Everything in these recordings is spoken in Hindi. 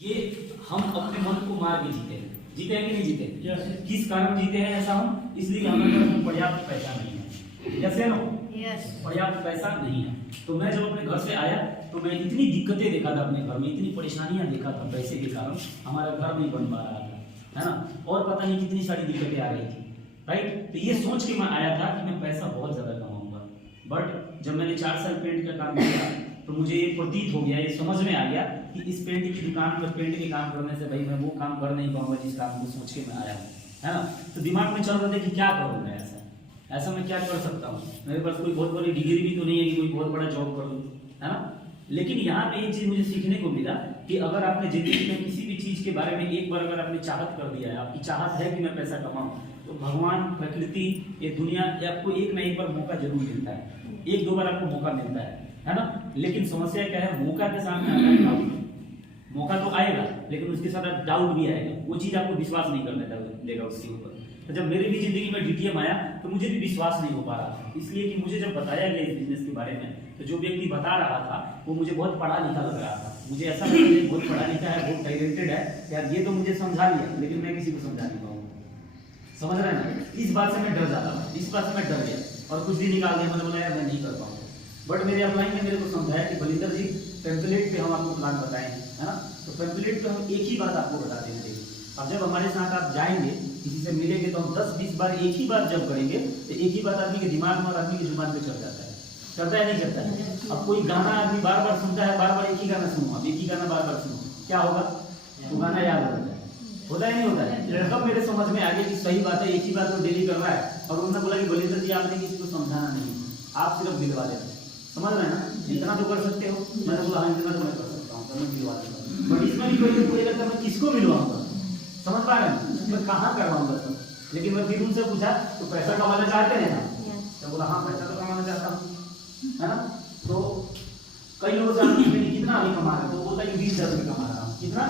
ये हम अपने मन को मार के जीते हैं। जीते हैं कि नहीं जीते? yes. किस कारण जीते हैं ऐसा हम? इसलिए कि हमारे पास पर्याप्त पैसा नहीं है। जैसे नो पर्याप्त पैसा नहीं है। तो मैं जब अपने घर से आया तो मैं इतनी दिक्कतें देखा था अपने घर में, इतनी परेशानियां देखा था पैसे के कारण। हमारा घर नहीं बन पा रहा था, है ना, और पता नहीं कितनी सारी दिक्कतें आ रही थी, राइट। तो ये सोच के मैं आया था कि मैं पैसा बहुत ज्यादा कमाऊंगा। बट जब मैंने 4 साल पेंट का काम किया तो मुझे ये प्रतीत हो गया, ये समझ में आ गया कि इस पेंट की दुकान पर पेंट के काम करने से भाई मैं वो काम कर नहीं पाऊंगा जिस काम को सोच के मैं आया हूँ, है ना। तो दिमाग में चल रहा था कि क्या करूँ मैं, ऐसा मैं क्या कर सकता हूँ। मेरे पास कोई बहुत बड़ी डिग्री भी तो नहीं है कि कोई बहुत बड़ा जॉब कर लूँ, है ना। लेकिन यहाँ पे एक चीज मुझे सीखने को मिला कि अगर आपने जिंदगी में किसी भी चीज के बारे में एक बार अगर आपने चाहत कर दिया है, आपकी चाहत है कि मैं पैसा कमाऊं, तो भगवान, प्रकृति, ये दुनिया ये आपको एक ना एक बार मौका जरूर मिलता है, 1-2 बार आपको मौका मिलता है ना। लेकिन समस्या क्या है, मौका के सामने आता है डाउट। मौका तो आएगा लेकिन उसके साथ डाउट भी आएगा, वो चीज आपको विश्वास नहीं करने देगा उसके ऊपर। तो जब मेरी भी जिंदगी में डीटीएम आया तो मुझे भी विश्वास नहीं हो पा रहा था, इसलिए कि मुझे जब बताया गया इस बिजनेस के बारे में तो जो व्यक्ति बता रहा था वो मुझे बहुत पढ़ा लिखा लग रहा था। मुझे ऐसा लगा कि बहुत पढ़ा लिखा है, बहुत टैलेंटेड है यार, ये तो मुझे समझा लिया, लेकिन मैं किसी को समझा नहीं पाऊंगा। समझ रहे हैं ना? इस बात से मैं डर जाता हूँ, इस बात से मैं डर गया और कुछ दिन निकाल दिया। मैंने बोला यार मैं नहीं कर पाऊंगा। बट मेरे अपलाइन ने मेरे को समझाया कि बलिंदर जी टेम्पलेट पे हम आपको प्लान बताएंगे, है ना। तो टेम्पलेट पे हम एक ही बात आपको बता देंगे। अब जब हमारे साथ आप जाएंगे, किसी से मिलेंगे, तो हम 10-20 बार एक ही बात जब करेंगे तो एक ही बात आदमी के दिमाग में और आदमी की जुबान पे चढ़ जाता है। चलता है नहीं चलता है? अब कोई गाना आदमी बार बार सुनता है, बार बार एक ही गाना सुनो, अब एक ही गाना बार बार सुनो, क्या होगा? तो गाना याद हो जाता है। होता है नहीं होता है? तब मेरे समझ में आ गया कि सही बात है, एक ही बात को डेली कर रहा है। और उन्होंने बोला कि बलिंदर जी आपने किसी को समझाना नहीं, आप सिर्फ दिलवा देना। समझ रहे हैं ना? इतना तो कर सकते हो। मैंने बोला हाँ इतना तो मैं कर सकता हूँ, मैं दिलवा दूंगा। बट इसमें भी कोई लगता है मैं किसको मिलवाऊंगा, समझ पा रहे हैं, मैं कहाँ करवाऊंगा सब। लेकिन मैं फिर उनसे पूछा तो पैसा कमाना चाहते हैं ना? तो बोला हाँ पैसा तो कमाना चाहता हूँ, है ना। तो कई लोग जानते हैं कितना अभी कमा रहे, तो बोलता है कि 20,000 रुपये कमा रहा हूँ। कितना?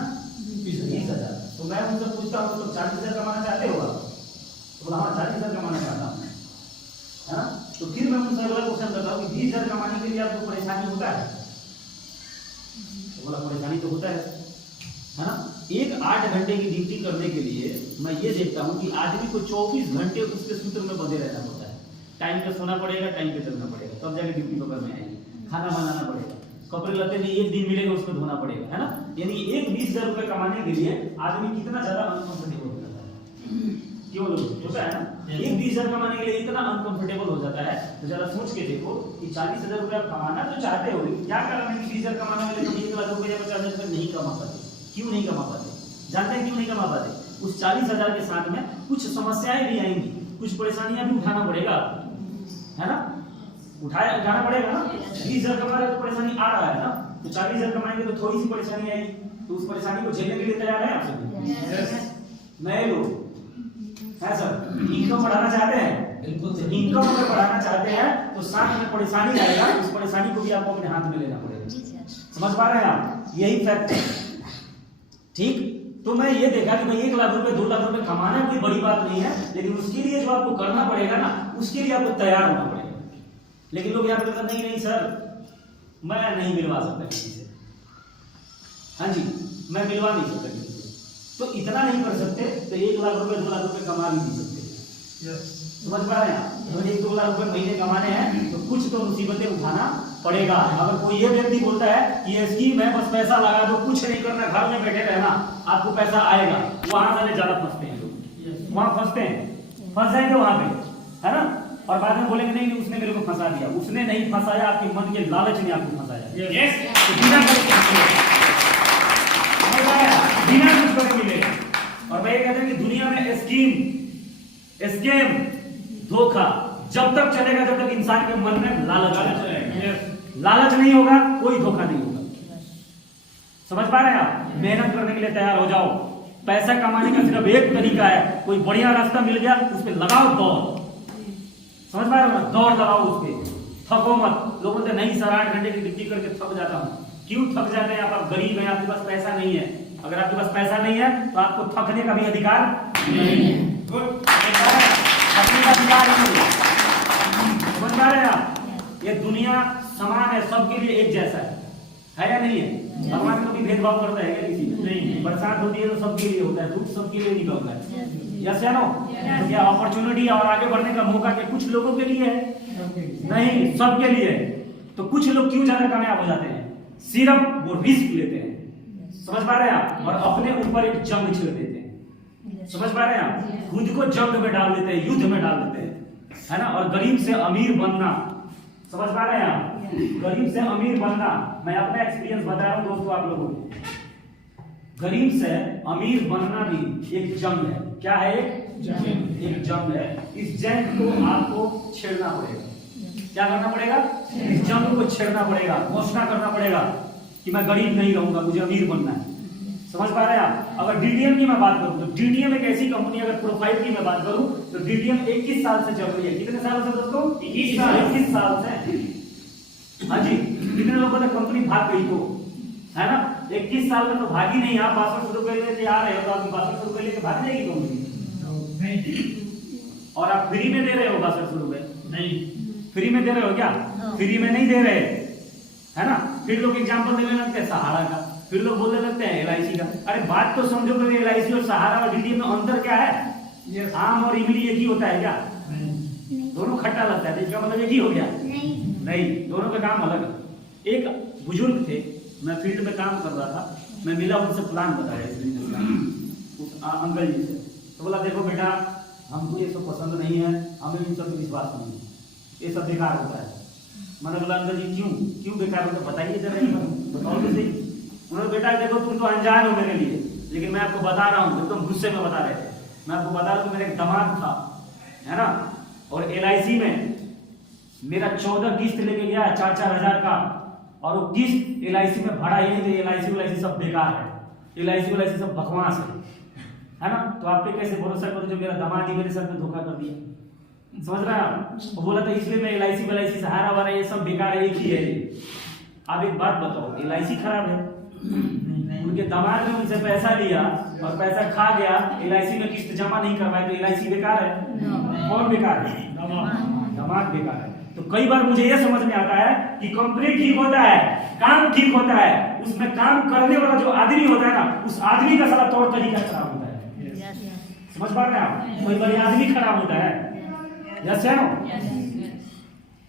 20,000। तो मैं उनसे पूछता हूँ तो 40,000 कमाना चाहते हो आप? तो बोला हाँ 40,000 कमाना चाहता हूँ, है ना। तो फिर मैं उनसे अगला क्वेश्चन करता हूँ कि 20,000 कमाने के लिए आपको परेशानी होता है? तो बोला परेशानी तो होता है ना। एक 8 घंटे की ड्यूटी करने के लिए मैं ये देखता हूँ कि आदमी को 24 घंटे उसके सूत्र में बंधे रहना होता है। टाइम पे सोना पड़ेगा, टाइम पे चलना पड़ेगा, तब जाके ड्यूटी पकड़ में आएगी। खाना बनाना पड़ेगा, कपड़े लते भी एक दिन मिलेगा उसको धोना पड़ेगा, है ना। यानी एक 20,000 रुपये कमाने के लिए आदमी कितना ज्यादा अनकंफर्टेबल हो जाता है। क्यों लोग होता है ना, एक 20,000 कमाने के लिए इतना अनकंफर्टेबल हो जाता है। तो जरा सोच के देखो कि 40,000 रुपये कमाना तो चाहते हो, क्या कारण है कि 20,000 कमाने वाले तुम 1 लाख रुपये या 50,000 रुपये नहीं कमा पाते? क्यों नहीं कमा पाते? जानते हैं क्यों नहीं कमा पाते? उस 40,000 के साथ में कुछ समस्याएं भी आएंगी, कुछ परेशानियां भी उठाना पड़ेगा, है ना। उठाना पड़ेगा ना। 20,000 कमा रहे तो परेशानी आ रहा है ना, तो 40,000 कमाएंगे तो थोड़ी सी परेशानी आएगी, तो उस परेशानी को झेलने के लिए तैयार है आप सभी? नए लोग है सर, इनकम बढ़ाना चाहते हैं? बिल्कुल। इनकम अगर बढ़ाना चाहते हैं तो साथ में परेशानी आएगा, उस परेशानी को भी आपको अपने हाथ में लेना पड़ेगा। समझ पा रहे हैं आप? यही फैक्ट है, ठीक। तो मैं ये देखा कि भाई 1 लाख रुपए 2 लाख रुपए कमाना कोई बड़ी बात नहीं है, लेकिन उसके लिए जो आपको करना पड़ेगा ना, उसके लिए आपको तैयार होना पड़ेगा। लेकिन लोग यहाँ पे कहते नहीं सर मैं नहीं मिलवा सकता किसी से, हाँ जी मैं मिलवा नहीं सकता किसी से। तो इतना नहीं कर सकते तो 1 लाख रुपए 2 लाख रुपए कमा भी नहीं सकते। समझ पा रहे हैं? अगर 1-2 लाख रुपए महीने कमाने हैं तो कुछ तो मुसीबतें उठाना पड़ेगा। अगर कोई ये व्यक्ति बोलता है कि ये स्कीम है बस पैसा लगा दो, कुछ नहीं करना, घर में बैठे रहना, आपको पैसा आएगा, वहां जाने ज्यादा फंसते हैं लोग। वहां फंसते हैं, फंस जाएंगे वहां पे, है ना। और बाद में बोलेंगे नहीं उसने मेरे को फंसा दिया। उसने नहीं फंसाया, आपके मन के लालच ने आपको फंसाया। बिना कुछ करे मिलेगा। और भाई कहते हैं कि दुनिया में स्कीम धोखा जब तक चलेगा जब तक इंसान के मन में लालच नहीं होगा, कोई धोखा नहीं होगा। समझ पा रहे हैं आप? मेहनत करने के लिए तैयार हो जाओ। पैसा कमाने का सिर्फ एक तरीका है, कोई बढ़िया रास्ता मिल गया उस पर लगाओ दौड़। समझ पा रहे हो ना? दौड़ लगाओ उस पर, थको मत। लोग बोलते नहीं सर 8 घंटे की ड्यूटी करके थक जाता हूँ। क्यों थक जाते हैं आप गरीब हैं, आपके पास पैसा नहीं है। अगर आपके पास पैसा नहीं है तो आपको थकने का भी अधिकार नहीं है। समझ पा रहे हैं आप? ये दुनिया समान है, सबके लिए एक जैसा है या नहीं है? भगवान कभी भेदभाव करता है क्या किसी में? नहीं। बरसात होती है तो सबके लिए होता है, धूप सबके लिए निकलता है, यस या नो? तो क्या अपॉर्चुनिटी और आगे बढ़ने का मौका क्या कुछ लोगों के लिए है? नहीं, सबके लिए है। तो कुछ लोग क्यों ज्यादा कामयाब हो जाते हैं? सिर्फ वो रिस्क लेते हैं, समझ पा रहे हैं आप, और अपने ऊपर एक जंग छेड़ देते हैं, समझ पा रहे हैं आप, खुद को जंग में डाल देते हैं, युद्ध में डाल देते हैं, है ना? और गरीब से अमीर बनना, समझ पा रहे हैं आप, गरीब से अमीर बनना, मैं अपना एक्सपीरियंस बता रहा हूं दोस्तों आप लोगों को, गरीब से अमीर बनना भी एक जंग है। क्या है? एक जंग है। इस जंग को आपको छेड़ना पड़ेगा। क्या करना पड़ेगा? इस जंग को छेड़ना पड़ेगा, घोषणा करना पड़ेगा कि मैं गरीब नहीं रहूंगा, मुझे अमीर बनना है। समझ पा रहे हैं आप? अगर डीडीएम की मैं बात करूं तो डीडीएम एक ऐसी कंपनी, अगर प्रोफाइल की मैं बात करूं तो डीडीएम 21 साल से चल रही है। कितने साल से दोस्तों? 21 साल से। हाँ जी, कितने लोगों ने कंपनी भाग गई तो, है ना? 21 साल में तो भागी नहीं। आप 62 रुपए लेके आ रहे हो तो आपकी 62 रुपए लेके भाग जाएगी कंपनी? और आप फ्री में दे रहे हो 62 रुपए? नहीं, फ्री में दे रहे हो क्या? फ्री में नहीं दे रहे, है ना? फिर लोग एग्जाम्पल देने लगते हैं सहारा का, फिर लोग बोलने लगते हैं एलआईसी का। अरे बात तो समझो कि एलआईसी और सहारा और डीडीएम में अंतर क्या है? आम और इमली एक ही होता है क्या? दोनों खट्टा लगता है, इसका मतलब एक ही हो गया? नहीं, दोनों का काम अलग है। एक बुजुर्ग थे, मैं फील्ड में काम कर रहा था, मैं मिला, उनसे प्लान बताया इस बिजनेस का, उस अंकल जी से। तो बोला देखो बेटा, हमको ये सब पसंद नहीं है, हमें इन सब विश्वास नहीं है, ये सब बेकार होता है। मैंने बोला अंकल जी क्यों बेकार होता है, बताइए जरा, बताओ तो सही। उन्होंने बेटा देखो तुम तो अनजान हो मेरे लिए, लेकिन मैं आपको बता रहा हूँ, एकदम गुस्से में बता रहे थे, मैं आपको बता रहा हूँ, मेरा एक दामाद था, है ना, और एलआईसी में मेरा 14 किस्त लेके गया 4-4 हजार का, और वो किस्त एलआईसी में भरा ही नहीं थे। एलआईसी सब बेकार है, एलआईसी सब बकवास है ना? तो आप पे कैसे भरोसा करो जो मेरा दामाद ही मेरे साथ में धोखा कर दिया, समझ रहे हैं आप? वो बोला था इसलिए मैं एलआईसी सहारा वाला ये सब बेकार है, एक ही है। आप एक बात बताओ, एलआईसी खराब है? उनके दामाद ने उनसे पैसा लिया और पैसा खा गया, एलआईसी में किस्त जमा नहीं करवाए, तो एलआईसी बेकार है? कौन बेकार है? दामाद बेकार है। तो कई बार मुझे यह समझ में आता है कि कंपनी ठीक होता है, काम ठीक होता है, उसमें काम करने वाला जो आदमी होता है ना, उस आदमी का सारा तौर तरीका खराब होता है। समझ पा रहे हैं आप? कई बार आदमी खराब होता है, यस या नो?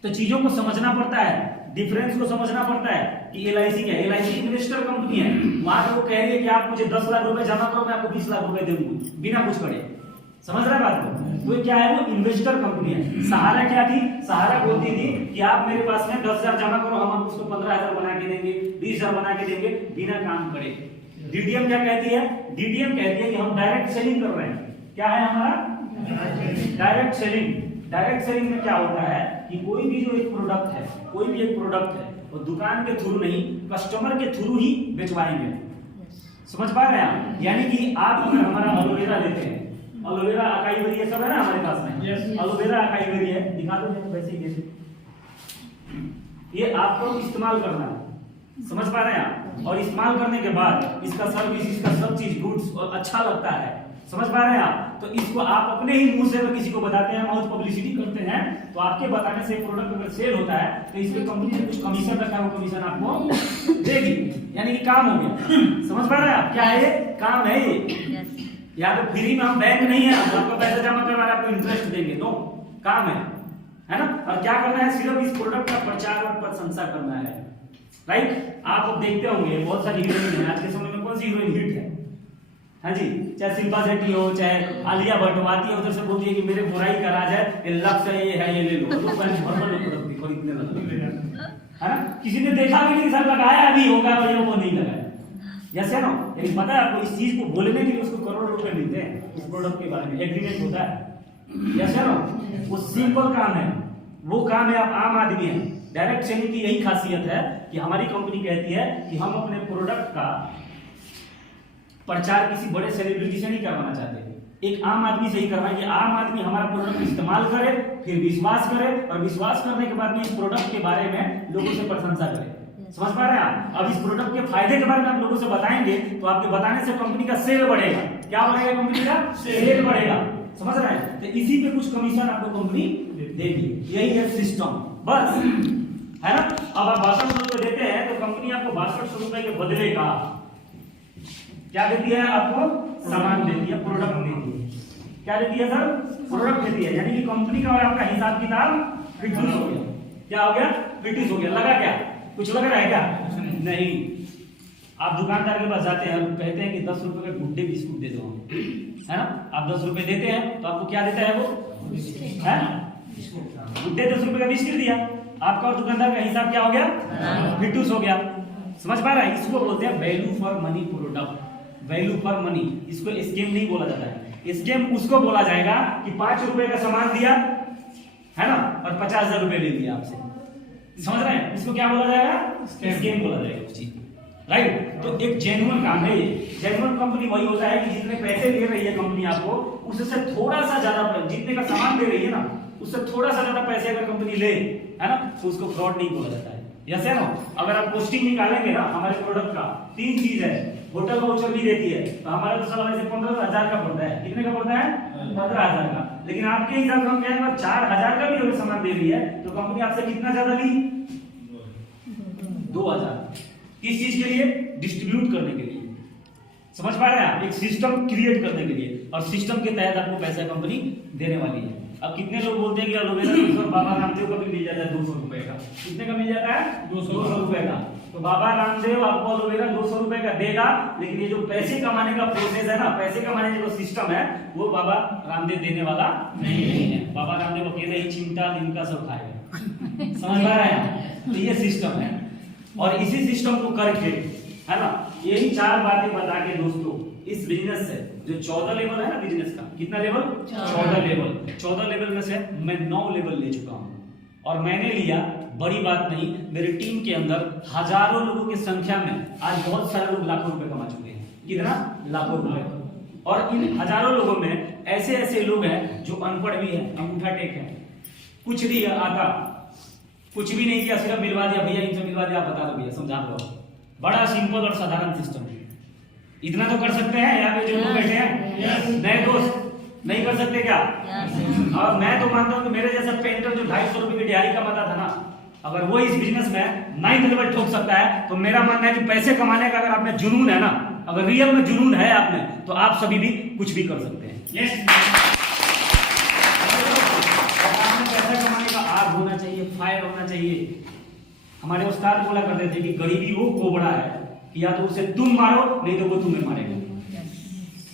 तो चीजों को समझना पड़ता है, डिफरेंस को समझना पड़ता है कि एलआईसी क्या है। एलआईसी इन्वेस्टर कंपनी है, वहां वो कह रही है कि आप मुझे 10 लाख रुपए जमा करो, मैं आपको 20 लाख रुपए दे दूंगी बिना कुछ करे। समझ रहे बात को? तो क्या है, वो इन्वेस्टर कंपनी है। सहारा क्या थी? सहारा बोलती थी कि आप मेरे पास में 10,000 जमा करो, हम उसको 15,000 बना के देंगे, 20,000 बना के देंगे बिना काम करे। डीडीएम क्या कहती है? डीडीएम कहती है कि हम डायरेक्ट सेलिंग कर रहे हैं। क्या है हमारा? Direct selling. डायरेक्ट सेलिंग में क्या होता है कि कोई भी जो एक प्रोडक्ट है, कोई भी एक प्रोडक्ट है, वो दुकान के थ्रू नहीं, कस्टमर के थ्रू ही बेचवाएंगे। समझ पा रहे हैं आप? यानी कि आप हमारा एलोवेरा लेते हैं, एलोवेरा अकाई बेरी ये सब है ना हमारे पास में, एलोवेरा अकाई बेरी है, दिखा दो वैसे ही कैसे, ये आपको इस्तेमाल करना है। समझ पा रहे हैं आप? और इस्तेमाल करने के बाद इसका सर्विस, इसका सब चीज गुड्स अच्छा लगता है। समझ पा रहे हैं आप? तो इसको आप अपने ही मुंह से किसी को बताते हैं, माउथ पब्लिसिटी करते हैं, तो आपके बताने से प्रोडक्ट अगर सेल होता है तो इसमें कंपनी ने कुछ कमीशन रखा है, वो कमीशन आपको देगी, यानी कि काम हो गया। समझ पा रहे हैं आप? क्या है ये? काम है ये। यहाँ पे फ्री में हम बैंक नहीं है, हम आपको पैसा जमा करवाना, आपको इंटरेस्ट देंगे, नो, काम है ना? और क्या करना है? सिर्फ इस प्रोडक्ट का प्रचार और प्रशंसा करना है, राइट? आप देखते होंगे बहुत सारी हीरोइन है आज के समय में, कौन सी हीरोइन हिट है? हाँ जी, चाहे शिल्पा शेट्टी हो, चाहे आलिया भट्ट आती है, उधर से बोलती है कि मेरे बुराई का राज है, ये लक्ष्य ये है, ये ले लो, लोग खरीदने लगते है ना? किसी ने देखा भी नहीं, सर लगाया अभी होगा और वो नहीं लगाया, यस या नो? लेकिन पता है आपको, इस चीज को बोलने के लिए उसको करोड़ों रुपए मिलते हैं, उस प्रोडक्ट के बारे में एग्रीमेंट होता है, यस या नो? वो सिंपल काम है, वो काम है, आप आम आदमी है। डायरेक्ट सेलिंग की यही खासियत है कि हमारी कंपनी कहती है कि हम अपने प्रोडक्ट का प्रचार किसी बड़े सेलिब्रिटी से नहीं करवाना चाहते, एक आम आदमी से ही करवाएं कि आम आदमी हमारा प्रोडक्ट इस्तेमाल करे, फिर विश्वास करे, और विश्वास करने के बाद में इस प्रोडक्ट के बारे में लोगों से प्रशंसा करे। समझ पा रहे हैं आप? अब इस प्रोडक्ट के फायदे के बारे में आप लोगों से बताएंगे तो आपके बताने से कंपनी का सेल बढ़ेगा। क्या बढ़ेगा? कंपनी का सेल बढ़ेगा। समझ रहे हैं? तो इसी पे कुछ कमीशन आपको कंपनी देगी, यही है सिस्टम, बस, है ना? अब आप 62 रुपए देते हैं तो कंपनी आपको 62 रुपए के बदले का क्या देती है आपको? सामान देती है, प्रोडक्ट देती है। क्या देती है सर? प्रोडक्ट देती है। यानी कि कंपनी का और आपका हिसाब किताब रिड्यूस हो गया। क्या हो गया? रिड्यूस हो गया। लगा क्या? कुछ लग रहा है क्या? नहीं। आप दुकानदार के पास जाते हैं, कहते हैं कि 10 रुपए का गुड्डे बिस्कुट दे दो, है ना? आप 10 रुपए देते हैं तो आपको क्या देता है वो? है गुड्डे 10 रुपए का बिस्किट दिया। आपका और दुकानदार का हिसाब क्या हो गया? रिड्यूस हो गया। समझ पा रहा है? इसको बोलते हैं value for money product. Value for money, इसको स्कैम नहीं बोला जाता है। स्कैम उसको बोला जाएगा कि 5 रुपए का सामान दिया, है ना, और 50,000 रुपए ले लिया आपसे। समझ रहे हैं? इसको क्या बोला जाएगा? स्कैम बोला जाएगा उस चीज। राइट? तो एक जेन्युइन काम है ये। जेन्युइन कंपनी वही होता है कि जितने पैसे दे रही है कंपनी आपको, उससे थोड़ा सा ज्यादा, जितने का सामान दे रही है ना, उससे थोड़ा सा ज्यादा पैसे अगर कंपनी ले, है ना, तो उसको फ्रॉड नहीं बोला जाता है। यस है ना? अगर आप कॉस्टिंग निकालेंगे ना हमारे प्रोडक्ट का, 3 चीज है। होटल वाउचर भी देती है, तो हमारा तो साला वैसे 15,000 का पड़ता है। कितने का पड़ता है? 15,000 का। लेकिन आपके हिसाब से हम कहेंगे 4,000 का भी अगर सामान दे रही है तो कंपनी आपसे कितना ज्यादा ली? 2,000। किस चीज के लिए? डिस्ट्रीब्यूट करने के लिए। समझ पा रहे हैं आप? एक सिस्टम क्रिएट करने के लिए, और सिस्टम के तहत आपको पैसा कंपनी देने वाली है। अब कितने लोग बोलते हैं कि एलोवेरा बाबा रामदेव का भी मिल जाता है 200 रुपए का। कितने का मिल जाता है? 200 रुपए का। तो बाबा रामदेव आपको एलोवेरा 200 रुपए का देगा, लेकिन ये जो पैसे कमाने का प्रोसेस है ना, पैसे कमाने का जो सिस्टम है, वो बाबा रामदेव देने वाला नहीं है। बाबा रामदेव अकेले ही चिंता दिन का सब खाएगा। समझ पा रहे हैं? तो ये सिस्टम है, और इसी सिस्टम को करके, है ना, यही 4 बातें बता के दोस्तों इस बिजनेस से जो 14 लेवल है ना बिजनेस का, कितना लेवल? 14 लेवल। 14 लेवल में से मैं 9 लेवल ले चुका हूं, और मैंने लिया, बड़ी बात नहीं, मेरी टीम के अंदर हजारों लोगों की संख्या में आज बहुत सारे लोग लाखों रुपए कमा चुके हैं। कितना? लाखों रुपए। और इन हजारों लोगों में ऐसे ऐसे लोग हैं जो अनपढ़ भी है, अंगूठा टेक है, कुछ नहीं आता, कुछ भी नहीं किया, सिर्फ मिलवा दिया, भैया इनसे मिलवा दिया, आप बता दो भैया, समझा दो। बड़ा सिंपल और साधारण सिस्टम है। इतना तो कर सकते हैं यहाँ पे जो लोग बैठे हैं? नए दोस्त नहीं कर सकते क्या? और मैं तो मानता हूँ कि मेरे जैसा पेंटर जो 250 रुपए की दिहाड़ी कमाता था ना, अगर वो इस बिजनेस में 9th लेवल ठोक सकता है, तो मेरा मानना है कि पैसे कमाने का अगर आप में जुनून है ना, अगर रियल में जुनून है आप में, तो आप सभी भी कुछ भी कर सकते हैं। यस, पैसा कमाने का आग होना चाहिए, फायर होना चाहिए। हमारे उस्ताद बोला करते थे कि गरीबी वो कोबरा है कि या तो उसे तुम मारो, नहीं तो वो तुम्हें मारेगा।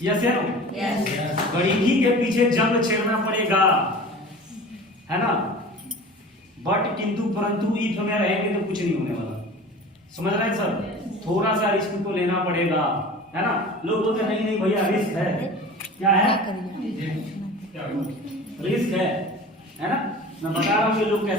यस या नो? गरीबी के पीछे जंग छेड़ना पड़ेगा, है ना, बट किंतु परंतु ईद में रहेंगे तो कुछ नहीं होने वाला। समझ रहे हैं सर? थोड़ा सा रिस्क तो लेना पड़ेगा, है ना। लोग बोलते नहीं नहीं भैया रिस्क है, क्या है? रिस्क है ना। मैं बता रहा हूँ कि लोग कैसे